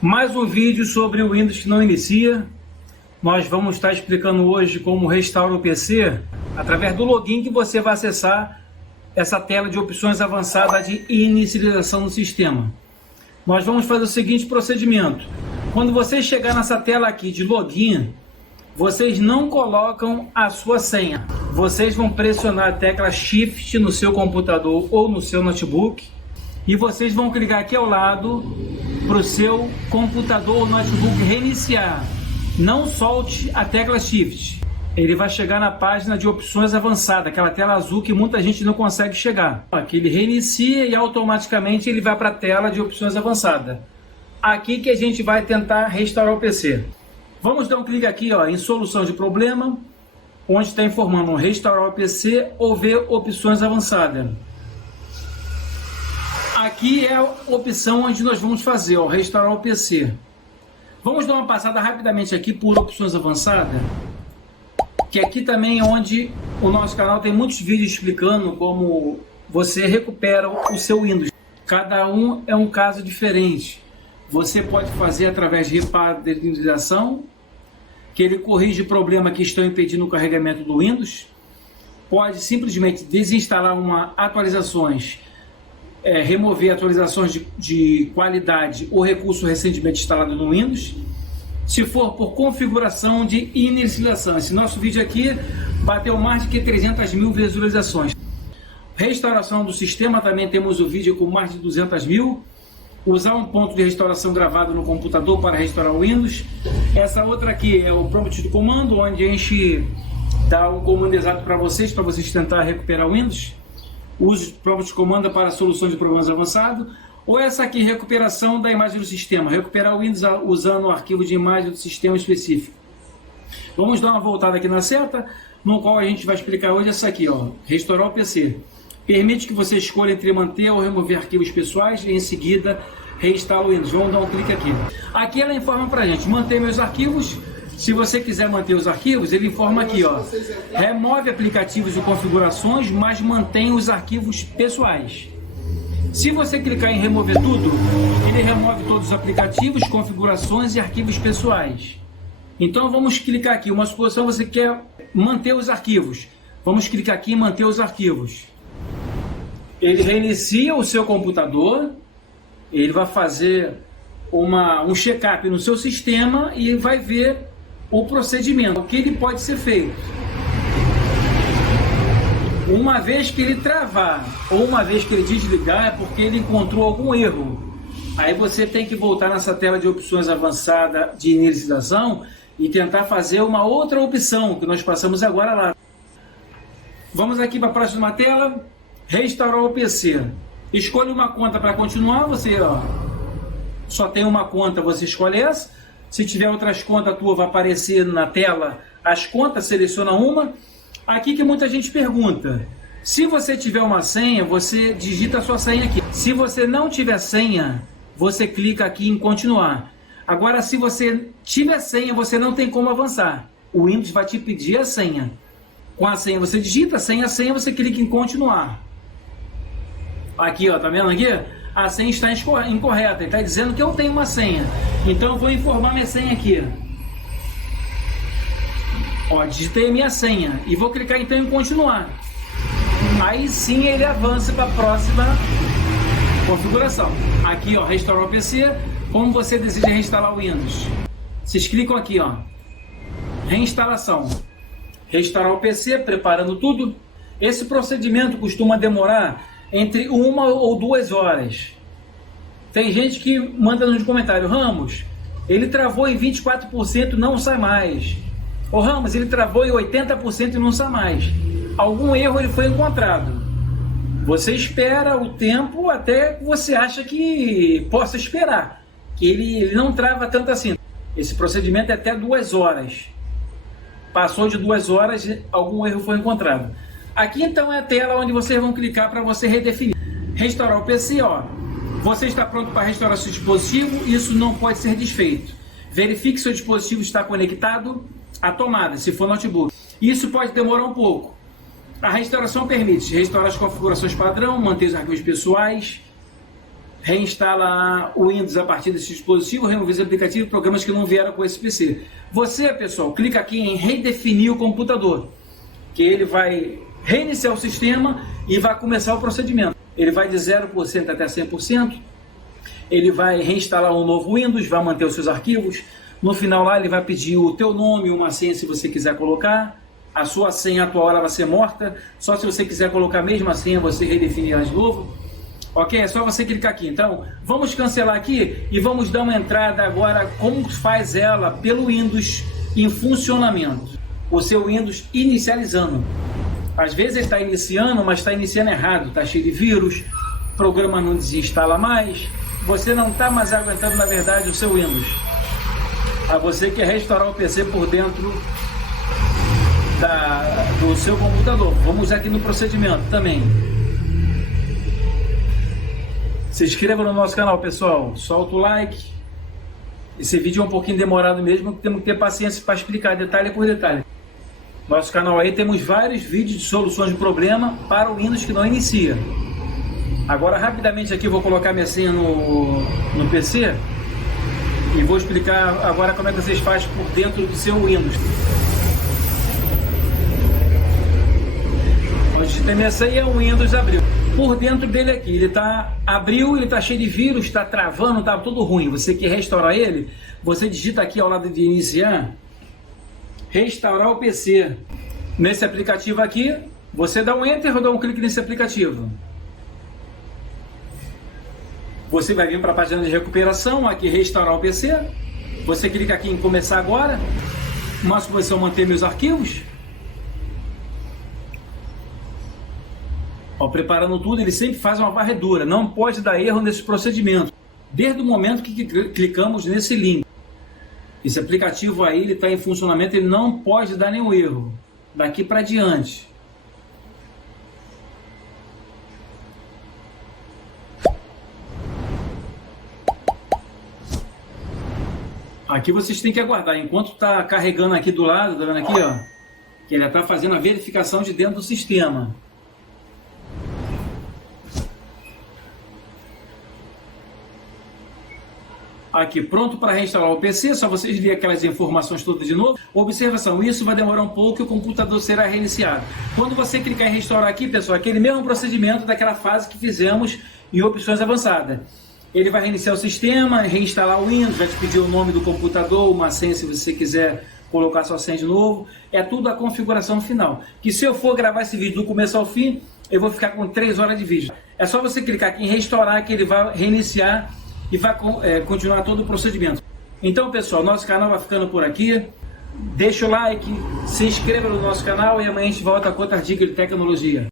Mais um vídeo sobre o Windows que não inicia. Nós vamos estar explicando hoje como restaurar o PC através do login que você vai acessar essa tela de opções avançada de inicialização do sistema. Nós vamos fazer o seguinte procedimento. Quando você chegar nessa tela aqui de login, vocês não colocam a sua senha. Vocês vão pressionar a tecla Shift no seu computador ou no seu notebook e vocês vão clicar aqui ao lado para o seu computador ou notebook reiniciar. Não solte a tecla Shift. Ele vai chegar na página de opções avançada, aquela tela azul que muita gente não consegue chegar. Aqui ele reinicia e automaticamente ele vai para a tela de opções avançada. Aqui que a gente vai tentar restaurar o PC. Vamos dar um clique aqui em solução de problema, onde está informando restaurar o PC ou ver opções avançadas. Aqui é a opção onde nós vamos fazer, restaurar o PC. Vamos dar uma passada rapidamente aqui por opções avançadas, que aqui também é onde o nosso canal tem muitos vídeos explicando como você recupera o seu Windows. Cada um é um caso diferente. Você pode fazer através de reparo de inicialização, que ele corrige problemas que estão impedindo o carregamento do Windows. Pode simplesmente desinstalar atualizações, remover atualizações de qualidade ou recurso recentemente instalado no Windows. Se for por configuração de inicialização, esse nosso vídeo aqui bateu mais de 300 mil visualizações. Restauração do sistema, também temos o vídeo com mais de 200 mil. Usar um ponto de restauração gravado no computador para restaurar o Windows. Essa outra aqui é o prompt de comando, onde a gente dá o comando exato para vocês tentar recuperar o Windows. Use o prompt de comando para solução de problemas avançado. Ou essa aqui, recuperação da imagem do sistema. Recuperar o Windows usando o arquivo de imagem do sistema específico. Vamos dar uma voltada aqui na seta, no qual a gente vai explicar hoje essa aqui, restaurar o PC. Permite que você escolha entre manter ou remover arquivos pessoais e em seguida reinstala o Windows. Vamos dar um clique aqui. Aqui ela informa para a gente, manter meus arquivos. Se você quiser manter os arquivos, ele informa aqui, remove aplicativos e configurações, mas mantém os arquivos pessoais. Se você clicar em remover tudo, ele remove todos os aplicativos, configurações e arquivos pessoais. Então vamos clicar aqui, uma suposição você quer manter os arquivos. Vamos clicar aqui em manter os arquivos. Ele reinicia o seu computador, ele vai fazer um check-up no seu sistema e vai ver o procedimento, o que ele pode ser feito. Uma vez que ele travar ou uma vez que ele desligar é porque ele encontrou algum erro. Aí você tem que voltar nessa tela de opções avançada de inicialização e tentar fazer uma outra opção que nós passamos agora lá. Vamos aqui para a próxima tela. Restaurar o PC. Escolha uma conta para continuar. Você só tem uma conta, você escolhe essa. Se tiver outras contas, a tua vai aparecer na tela as contas, seleciona uma. Aqui que muita gente pergunta, se você tiver uma senha, você digita a sua senha aqui. Se você não tiver senha, você clica aqui em continuar. Agora, se você tiver senha, você não tem como avançar. O Windows vai te pedir a senha. Com a senha você digita, a senha, você clica em continuar. Aqui, tá vendo aqui? A senha está incorreta, ele está dizendo que eu tenho uma senha. Então eu vou informar minha senha aqui. Digitei a minha senha e vou clicar então em continuar. Aí sim ele avança para a próxima configuração. Aqui, restaurar o PC, como você deseja reinstalar o Windows. Vocês clicam aqui, reinstalação. Restaurar o PC, preparando tudo. Esse procedimento costuma demorar entre 1 ou 2 horas. Tem gente que manda nos comentários, Ramos, ele travou em 24%, não sai mais. Ô Ramos, ele travou em 80% e não sai mais. Algum erro ele foi encontrado. Você espera o tempo até que você acha que possa esperar, que ele não trava tanto assim. Esse procedimento é até 2 horas. Passou de 2 horas, algum erro foi encontrado. Aqui então é a tela onde vocês vão clicar para você redefinir. Restaurar o PC, Você está pronto para restaurar seu dispositivo, isso não pode ser desfeito. Verifique que seu dispositivo está conectado à tomada, se for notebook. Isso pode demorar um pouco. A restauração permite restaurar as configurações padrão, manter os arquivos pessoais, reinstala o Windows a partir desse dispositivo, remover esse aplicativo e programas que não vieram com esse PC. Você, pessoal, clica aqui em redefinir o computador, que ele vai reiniciar o sistema e vai começar o procedimento. Ele vai de 0% até 100%, ele vai reinstalar um novo Windows, vai manter os seus arquivos. No final lá ele vai pedir o teu nome, uma senha se você quiser colocar. A sua senha atual ela vai ser morta, só se você quiser colocar a mesma senha você redefinirá de novo. Ok? É só você clicar aqui. Então, vamos cancelar aqui e vamos dar uma entrada agora como faz ela pelo Windows em funcionamento. O seu Windows inicializando. Às vezes ele está iniciando, mas está iniciando errado. Está cheio de vírus, o programa não desinstala mais. Você não está mais aguentando, na verdade, o seu Windows. A você quer restaurar o PC por dentro do seu computador. Vamos aqui no procedimento também. Se inscreva no nosso canal, pessoal. Solta o like. Esse vídeo é um pouquinho demorado mesmo, temos que ter paciência para explicar detalhe por detalhe. Nosso canal aí temos vários vídeos de soluções de problema para o Windows que não inicia. Agora, rapidamente aqui, vou colocar minha senha no PC e vou explicar agora como é que vocês fazem por dentro do seu Windows. Onde tem minha senha é o Windows abriu. Por dentro dele aqui, ele abriu, ele está cheio de vírus, está travando, está tudo ruim. Você quer restaurar ele? Você digita aqui ao lado de iniciar, restaurar o PC. Nesse aplicativo aqui, você dá um enter ou dá um clique nesse aplicativo. Você vai vir para a página de recuperação, aqui restaurar o PC. Você clica aqui em começar agora. Máxima posição manter meus arquivos. Ó, preparando tudo, ele sempre faz uma varredura. Não pode dar erro nesse procedimento. Desde o momento que clicamos nesse link. Esse aplicativo aí, ele está em funcionamento, ele não pode dar nenhum erro. Daqui para diante. Aqui vocês têm que aguardar. Enquanto está carregando aqui do lado, tá vendo aqui, ó? Que ele está fazendo a verificação de dentro do sistema. Aqui, pronto para reinstalar o PC, só vocês lerem aquelas informações todas de novo. Observação, isso vai demorar um pouco e o computador será reiniciado. Quando você clicar em restaurar aqui, pessoal, aquele mesmo procedimento daquela fase que fizemos em opções avançadas. Ele vai reiniciar o sistema, reinstalar o Windows, vai te pedir o nome do computador, uma senha se você quiser colocar sua senha de novo. É tudo a configuração final. Que se eu for gravar esse vídeo do começo ao fim, eu vou ficar com 3 horas de vídeo. É só você clicar aqui em restaurar que ele vai reiniciar e vai continuar todo o procedimento. Então, pessoal, nosso canal vai ficando por aqui. Deixa o like, se inscreva no nosso canal e amanhã a gente volta com outra dica de tecnologia.